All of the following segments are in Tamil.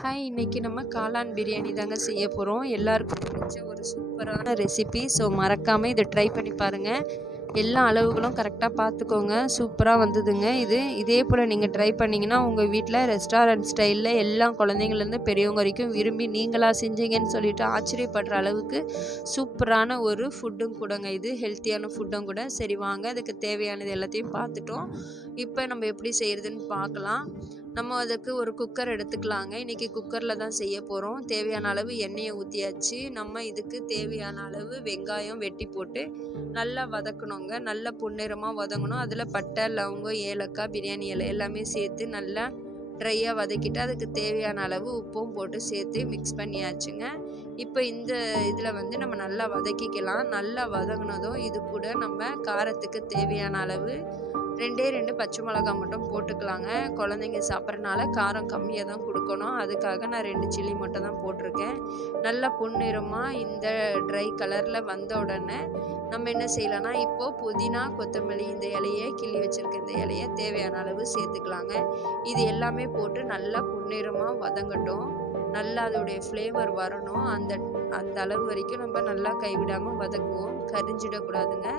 ஹாய், இன்னைக்கு நம்ம காளான் பிரியாணி தாங்க செய்ய போகிறோம். எல்லாருக்கும் பிடிச்ச ஒரு சூப்பரான ரெசிபி. ஸோ மறக்காமல் இதை ட்ரை பண்ணி பாருங்கள். எல்லா அளவுகளும் கரெக்டாக பார்த்துக்கோங்க. சூப்பராக வந்ததுங்க. இதே போல் நீங்கள் ட்ரை பண்ணிங்கன்னா உங்கள் வீட்டில் ரெஸ்டாரண்ட் ஸ்டைலில் எல்லா குழந்தைங்கள்லேருந்து பெரியவங்க வரைக்கும் விரும்பி நீங்களாக செஞ்சீங்கன்னு சொல்லிட்டு ஆச்சரியப்படுற அளவுக்கு சூப்பரான ஒரு ஃபுட்டும் கூடங்க. இது ஹெல்த்தியான ஃபுட்டும் கூட. சரி வாங்க, அதுக்கு தேவையானது எல்லாத்தையும் பார்த்துட்டோம். இப்போ நம்ம எப்படி செய்கிறதுன்னு பார்க்கலாம். நம்ம அதுக்கு ஒரு குக்கர் எடுத்துக்கலாங்க. இன்றைக்கி குக்கரில் தான் செய்ய போகிறோம். தேவையான அளவு எண்ணெயை ஊற்றியாச்சு. நம்ம இதுக்கு தேவையான அளவு வெங்காயம் வெட்டி போட்டு நல்லா வதக்கணுங்க. நல்லா பொன்னிறமாக வதங்கணும். அதில் பட்டை, லவங்கம், ஏலக்காய், பிரியாணி இலை எல்லாமே சேர்த்து நல்லா ட்ரையாக வதக்கிட்டு அதுக்கு தேவையான அளவு உப்பும் போட்டு சேர்த்து மிக்ஸ் பண்ணியாச்சுங்க. இப்போ இந்த இதில் வந்து நம்ம நல்லா வதக்கிக்கலாம். நல்லா வதங்கினதும் இது கூட நம்ம காரத்துக்கு தேவையான அளவு 2 பச்சை மிளகாய் மட்டும் போட்டுக்கலாங்க. குழந்தைங்க சாப்பிட்றனால காரம் கம்மியாக தான் கொடுக்கணும். அதுக்காக நான் 2 சில்லி மட்டும் தான் போட்டிருக்கேன். நல்லா பொன்னிறமாக இந்த ட்ரை கலரில் வந்த உடனே நம்ம என்ன செய்யலாம்னா, இப்போது புதினா, கொத்தமல்லி இந்த இலையை கிள்ளி வச்சுருக்க இந்த இலையை தேவையான அளவு சேர்த்துக்கலாங்க. இது எல்லாமே போட்டு நல்லா பொன்னிறமாக வதங்கட்டும். நல்லா அதோடைய ஃப்ளேவர் வரணும். அந்த அளவு வரைக்கும் நம்ம நல்லா கைவிடாமல் வதக்குவோம். கரிஞ்சிடக்கூடாதுங்க.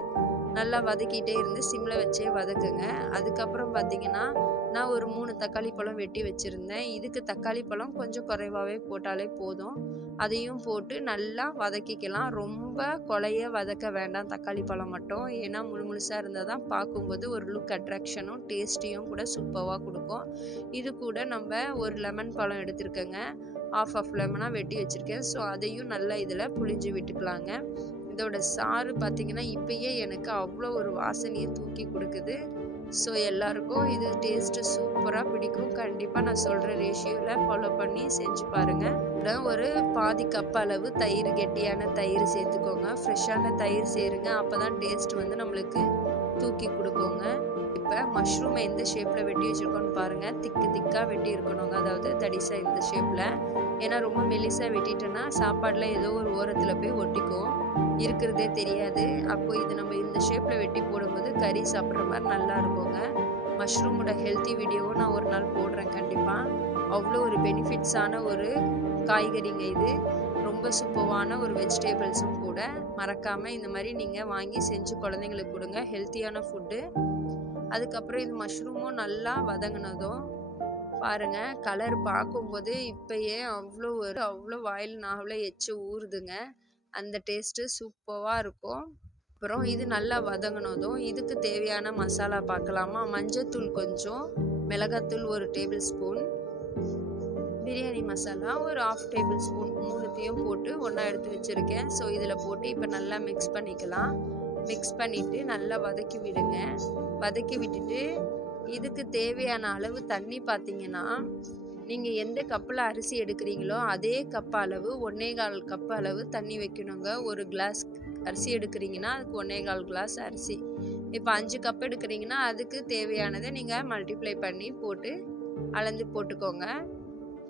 நல்லா வதக்கிட்டே இருந்து சிம்மில் வச்சே வதக்குங்க. அதுக்கப்புறம் பார்த்திங்கன்னா, நான் ஒரு 3 தக்காளி பழம் வெட்டி வச்சுருந்தேன். இதுக்கு தக்காளி பழம் கொஞ்சம் குறைவாகவே போட்டாலே போதும். அதையும் போட்டு நல்லா வதக்கிக்கலாம். ரொம்ப கொலைய வதக்க வேண்டாம் தக்காளி பழம் மட்டும். ஏன்னா முழுசாக இருந்தால் தான் பார்க்கும்போது ஒரு லுக் அட்ராக்ஷனும் டேஸ்டியும் கூட சூப்பராக கொடுக்கும். இது கூட நம்ம ஒரு லெமன் பழம் எடுத்துருக்கேங்க. ஆஃப் லெமனாக வெட்டி வச்சுருக்கேன். ஸோ அதையும் நல்லா இதில் புழிஞ்சு விட்டுக்கலாங்க. இதோட சாறு பார்த்திங்கன்னா இப்பயே எனக்கு அவ்வளோ ஒரு வாசனையை தூக்கி கொடுக்குது. ஸோ எல்லாருக்கும் இது டேஸ்ட்டு சூப்பராக பிடிக்கும். கண்டிப்பாக நான் சொல்கிற ரேஷியோவில் ஃபாலோ பண்ணி செஞ்சு பாருங்கள். ஒரு பாதி கப் அளவு தயிர், கெட்டியான தயிர் சேர்த்துக்கோங்க. ஃப்ரெஷ்ஷான தயிர் சேருங்க. அப்போ தான் டேஸ்ட் வந்து நம்மளுக்கு தூக்கி கொடுக்குங்க. இப்போ மஷ்ரூமை எந்த ஷேப்பில் வெட்டி வச்சுருக்கோன்னு பாருங்கள். திக்காக வெட்டி இருக்கணுங்க. அதாவது தடிசாக இந்த ஷேப்பில். ஏன்னா ரொம்ப மெலிசாக வெட்டிட்டோன்னா சாப்பாடில் ஏதோ ஒரு ஓரத்தில் போய் ஒட்டிக்கும், இருக்கிறதே தெரியாது. அப்போது இது நம்ம இந்த ஷேப்பில் வெட்டி போடும்போது கறி சாப்பிட்ற மாதிரி நல்லா இருக்குங்க. மஷ்ரூமோட ஹெல்த்தி வீடியோவும் நான் ஒரு நாள் போடுறேன் கண்டிப்பாக. அவ்வளோ ஒரு பெனிஃபிட்ஸான ஒரு காய்கறிங்க இது. ரொம்ப சூப்பரான ஒரு வெஜிடேபிள்ஸும் கூட. மறக்காமல் இந்த மாதிரி நீங்கள் வாங்கி செஞ்சு குழந்தைங்களுக்கு கொடுங்க. ஹெல்த்தியான ஃபுட்டு. அதுக்கப்புறம் இது மஷ்ரூமும் நல்லா வதங்கினதும் பாருங்கள், கலர் பார்க்கும்போது இப்போயே அவ்வளோ வாயில் நாவில் எச்சு ஊறுதுங்க. அந்த டேஸ்ட்டு சூப்பராக இருக்கும். அப்புறம் இது நல்லா வதங்கினதும் இதுக்கு தேவையான மசாலா பார்க்கலாமா. மஞ்சத்தூள் கொஞ்சம், மிளகாத்தூள் 1 டேபிள் ஸ்பூன், பிரியாணி மசாலா ஒரு 1/2 டேபிள் ஸ்பூன், 3த்தையும் போட்டு ஒன்றா எடுத்து வச்சுருக்கேன். ஸோ இதில் போட்டு இப்போ நல்லா மிக்ஸ் பண்ணிக்கலாம். மிக்ஸ் பண்ணிவிட்டு நல்லா வதக்கி விடுங்க. வதக்கி விட்டுட்டு இதுக்கு தேவையான அளவு தண்ணி பார்த்திங்கன்னா, நீங்கள் எந்த கப்பில் அரிசி எடுக்கிறீங்களோ அதே கப் அளவு 1/4 கப் அளவு தண்ணி வைக்கணுங்க. ஒரு கிளாஸ் அரிசி எடுக்கிறீங்கன்னா அதுக்கு 1/4 கிளாஸ் அரிசி. இப்போ 5 கப் எடுக்கிறீங்கன்னா அதுக்கு தேவையானதை நீங்கள் மல்டிப்ளை பண்ணி போட்டு அளந்து போட்டுக்கோங்க.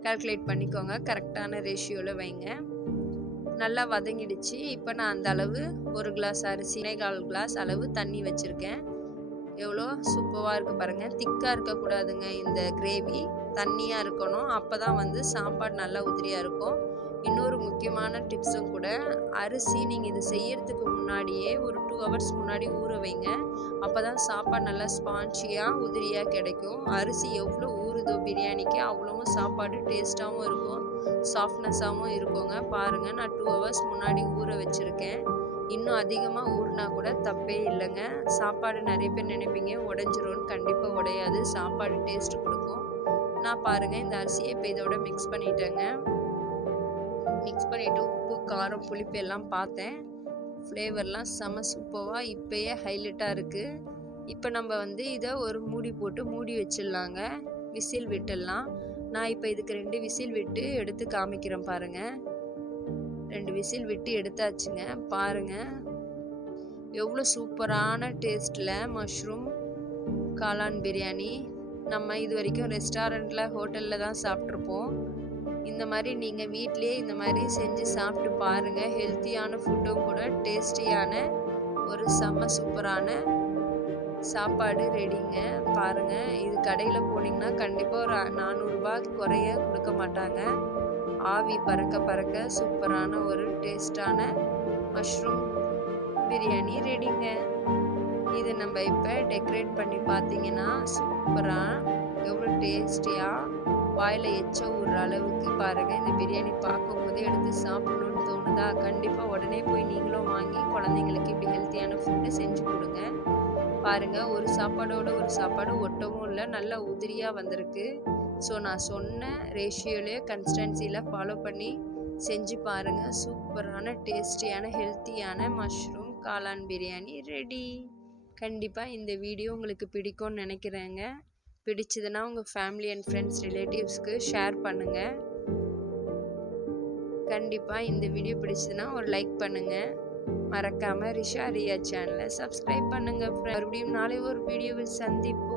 கால்குலேட் பண்ணிக்கோங்க. கரெக்டான ரேஷியோவில் வைங்க. நல்லா வதங்கிடுச்சு. இப்போ நான் அந்த அளவு 1 கிளாஸ் அரிசி 1/4 கிளாஸ் அளவு தண்ணி வச்சுருக்கேன். எவ்வளோ சூப்பராக இருக்குது பாருங்கள். திக்காக இருக்கக்கூடாதுங்க இந்த கிரேவி, தண்ணியாக இருக்கணும். அப்போ தான் வந்து சாப்பாடு நல்லா உதிரியாக இருக்கும். இன்னொரு முக்கியமான டிப்ஸும் கூட, அரிசி நீங்கள் இது செய்யறதுக்கு முன்னாடியே ஒரு 2 ஹவர்ஸ் முன்னாடி ஊற வைங்க. அப்போ தான் சாப்பாடு நல்லா ஸ்பான்ச்சியாக உதிரியாக கிடைக்கும். அரிசி எவ்வளோ ஊறுதோ பிரியாணிக்கு அவ்வளோவும் சாப்பாடு டேஸ்ட்டாகவும் இருக்கும், சாஃப்ட்னஸாகவும் இருக்குங்க. பாருங்கள், நான் 2 ஹவர்ஸ் முன்னாடி ஊற வச்சுருக்கேன். இன்னும் அதிகமாக ஊறினா கூட தப்பே இல்லைங்க. சாப்பாடு நிறைய பேர் நினைப்பீங்க உடைஞ்சிரும்னு. கண்டிப்பாக உடையாது. சாப்பாடு டேஸ்ட்டு கொடுக்கும். நான் பாருங்கள் இந்த அரிசியை இப்போ இதோட மிக்ஸ் பண்ணிட்டேங்க. மிக்ஸ் பண்ணிவிட்டு உப்பு, காரம், புளிப்பு எல்லாம் பார்த்தேன். ஃப்ளேவர்லாம் செம சூப்பராக இப்போயே ஹைலைட்டாக இருக்குது. இப்போ நம்ம வந்து இதை ஒரு மூடி போட்டு மூடி வச்சிடலாங்க. விசில் விட்டுடலாம். நான் இப்போ இதுக்கு 2 விசில் விட்டு எடுத்து காமிக்கிறேன் பாருங்கள். 2 விசில் விட்டு எடுத்தாச்சுங்க. பாருங்கள் எவ்வளோ சூப்பரான டேஸ்ட்டில் மஷ்ரூம் காளான் பிரியாணி. நம்ம இது வரைக்கும் ரெஸ்டாரண்ட்டில், ஹோட்டலில் தான் சாப்பிட்ருப்போம். இந்த மாதிரி நீங்கள் வீட்லேயே இந்த மாதிரி செஞ்சு சாப்பிட்டு பாருங்கள். ஹெல்த்தியான ஃபுட்டும் கூட, டேஸ்டியான ஒரு செம்ம சூப்பரான சாப்பாடு ரெடிங்க. பாருங்க, இது கடையில் போனீங்கன்னா கண்டிப்பாக ஒரு 400 ரூபாய் குறைய கொடுக்க மாட்டாங்க. ஆவி பறக்க பறக்க சூப்பரான ஒரு டேஸ்டான மஷ்ரூம் பிரியாணி ரெடிங்க. இது நம்ம இப்போ டெக்கரேட் பண்ணி பார்த்தீங்கன்னா சூப்பராக எவ்வளோ டேஸ்டியாக வாயில் எச்ச ஊறுற அளவுக்கு பாருங்கள். இந்த பிரியாணி பார்க்கும்போது எடுத்து சாப்பிடணும்னு தோணுதா? கண்டிப்பாக உடனே போய் நீங்களும் வாங்கி குழந்தைங்களுக்கு இப்படி ஹெல்த்தியான ஃபுட்டு செஞ்சு கொடுங்க. பாருங்கள், ஒரு சாப்பாடோட ஒரு சாப்பாடு ஒட்டவும் இல்லை, நல்லா உதிரியாக வந்திருக்கு. ஸோ நான் சொன்ன ரேஷியோலே கன்சிஸ்டன்சியில் ஃபாலோ பண்ணி செஞ்சு பாருங்கள். சூப்பரான டேஸ்டியான ஹெல்த்தியான மஷ்ரூம் காளான் பிரியாணி ரெடி. கண்டிப்பாக இந்த வீடியோ உங்களுக்கு பிடிக்கும்னு நினைக்கிறேங்க. பிடிச்சதுன்னா உங்கள் ஃபேமிலி அண்ட் ஃப்ரெண்ட்ஸ் ரிலேட்டிவ்ஸ்க்கு ஷேர் பண்ணுங்கள். கண்டிப்பாக இந்த வீடியோ பிடிச்சதுன்னா ஒரு லைக் பண்ணுங்கள். மறக்காமல் ரிஷா ரியா சேனலை சப்ஸ்கிரைப் பண்ணுங்கள். மறுபடியும் நாளை ஒரு வீடியோவில் சந்திப்போம்.